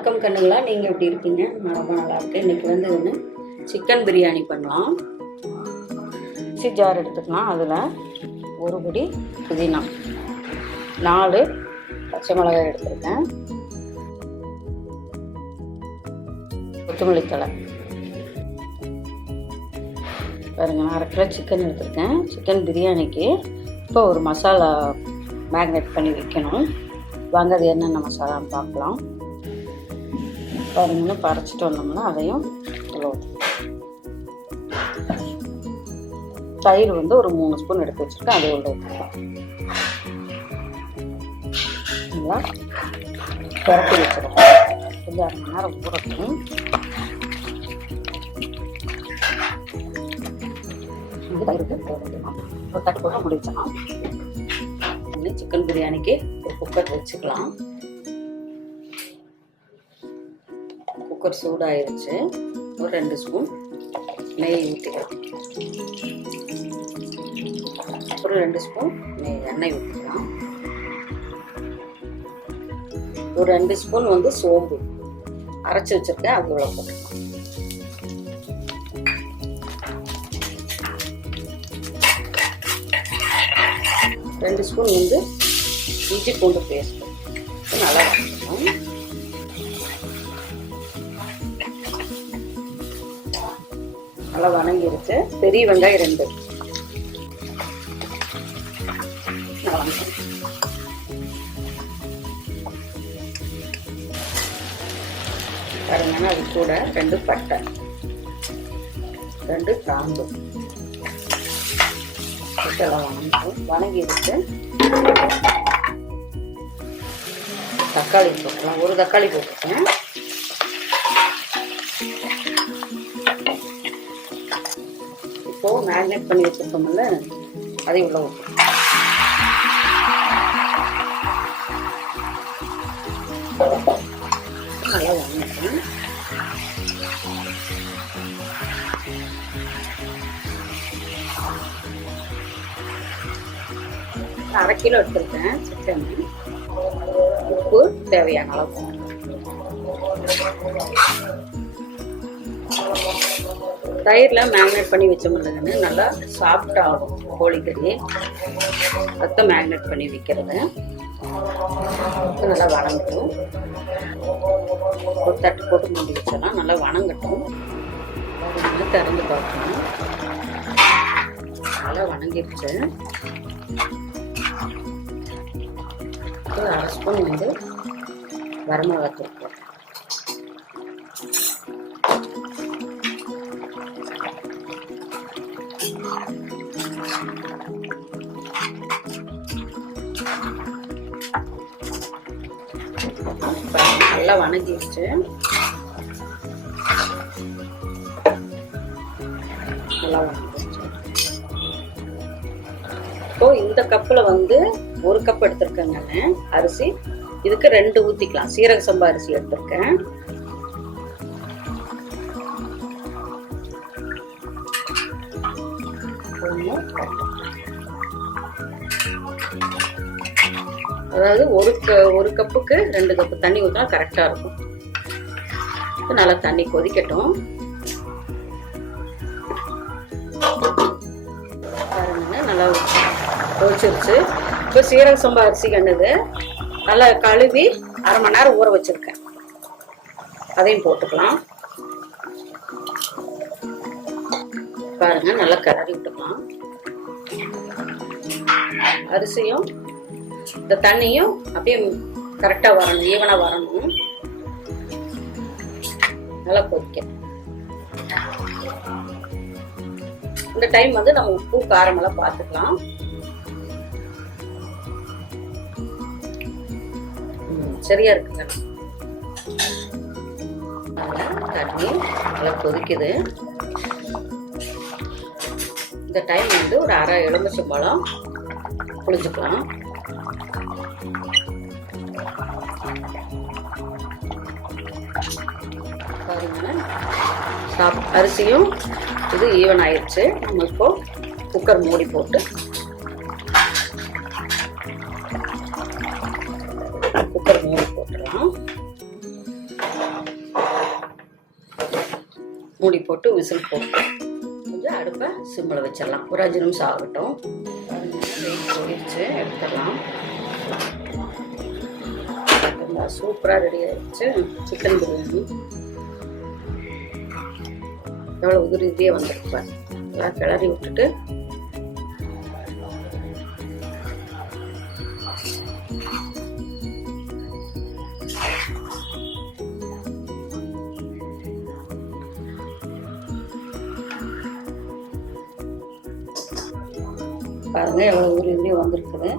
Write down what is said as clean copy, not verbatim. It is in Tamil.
வணக்கம் கண்ணுங்களா, நீங்கள் எப்படி இருக்கீங்க? நான் ரொம்ப நல்லா இருக்கேன். இன்றைக்கி ஒன்று சிக்கன் பிரியாணி பண்ணலாம். மிக்ஸி ஜார் எடுத்துக்கலாம். அதில் ஒரு படி புதினா, 4 பச்சை மிளகாய் எடுத்துருக்கேன், கொத்தமல்லி தழை பாருங்க. நான் 1/2 கிலோ சிக்கன் எடுத்துருக்கேன். சிக்கன் பிரியாணிக்கு இப்போ ஒரு மசாலா மேக்னேட் பண்ணி வைக்கணும். வாங்க அது என்னென்ன மசாலான்னு பார்க்கலாம். பாருங்கன்னா பறைச்சிட்டு வந்தோம்னா அதையும் தயிர் ஒரு 3 ஸ்பூன் எடுத்து வச்சுருக்கேன், அதை உள்ள ஊற்றிக்கலாம். நல்லா பரட்டி வச்சுருக்கோம். கொஞ்சம் 1/2 மணி நேரம் ஊறட்டும். தயிருக்கு ஒரு தட்டு போட்டு முடிச்சலாம். சிக்கன் பிரியாணிக்கு ஒரு குக்கர் வச்சுக்கலாம். குக்கர் சூடாயிருச்சு. ஒரு 2 ஸ்பூன் நெய் ஊற்றிக்கலாம். ஒரு 2 ஸ்பூன் எண்ணெய் ஊற்றிக்கலாம். ஒரு 2 ஸ்பூன் சோம்பு அரைச்சி வச்சிருக்கேன், அது உள்ள போட்டுக்கலாம். ரெண்டு ஸ்பூன் இஞ்சி பூண்டு பேஸ்ட் நல்லா வச்சுக்கணும். நல்லா வணங்கிருச்சு. பெரிய வெங்காயம் 2 பாருங்கன்னா, அது கூட 2 பட்டை, 2 கிராம்பு வணங்கிருச்சு. தக்காளி போட்டுக்கலாம். ஒரு தக்காளி போட்டுருக்கேன். இப்போ மேரினேட் பண்ணி வச்சிருக்கோம்ல, அதை உள்ள ஊற்றலாம். நல்லா வணங்கணும். அரை கிலோ எடுத்துருக்கேன் சிக்கன். உப்பு தேவையான அளவு. தயிர்ல மேரினேட் பண்ணி வச்சோம்லன்னு நல்லா சாஃப்ட் ஆகும் கோழிக்கறி. அதை மேரினேட் பண்ணி வைக்கிறது நல்லா வணங்கட்டும். ஒரு தட்டு போட்டு மூடி வச்சலாம். நல்லா வணங்கட்டும். திறந்து பார்க்கணும். நல்லா வணங்கிடுச்சு. 1/2 ஸ்பூன் வரமிளகாத்தூள் போட்டேன். நல்லா வணங்கிடுச்சு. நல்லா வணங்கிடுச்சு. இப்போ இந்த கப்பில் 1 கப் எடுத்திருக்கேங்க நான் அரிசி. இதுக்கு 2 ஊற்றிக்கலாம். சீரக சம்பா அரிசி எடுத்திருக்கேன். அதாவது ஒரு கப்புக்கு 2 கப்பு தண்ணி ஊற்றினா கரெக்டாக இருக்கும். நல்லா தண்ணி கொதிக்கட்டும். பாருங்க, நல்லா கொதிச்சிருச்சு. இப்போ சீரக சம்பா அரிசி கண்ணுது நல்லா கழுவி 1/2 மணி நேரம் ஊற வச்சிருக்கேன். அதையும் போட்டுக்கலாம். பாருங்க, நல்லா கிளறி விட்டுக்கலாம். அரிசியும் இந்த தண்ணியும் அப்படியே கரெக்டா வரணும், ஈவனா வரணும். நல்லா கொதிக்கணும். இந்த டைம் நம்ம உப்பு காரம் எல்லாம் பார்த்துக்கலாம். சரியா இருக்குங்க. தண்ணி நல்லா கொதிக்குது. இந்த டைம் ஒரு 1/2 எலுமிச்சம்பழம் புளிஞ்சுக்கலாம். பாருங்க, அரிசியும் இது ஈவன் ஆயிடுச்சு. நம்ம இப்போ குக்கர் மூடி போட்டு குக்கர் மூடி போட்டுடலாம். மூடி போட்டு விசில் போட்டு கொஞ்சம் அடுப்பை சிம்மில் வச்சிடலாம். ஒரு 5 நிமிஷம் ஆகட்டும். வெயிட் போயிடுச்சு, எடுத்துடலாம். சூப்பராக ரெடி ஆயிடுச்சு சிக்கன் பிரியாணி. எவ்வளோ உதிரியாக வந்துருப்பேன். எல்லாம் கிளறி விட்டுட்டு பாருங்க எவ்வளோ உதிரியாக வந்திருக்குது.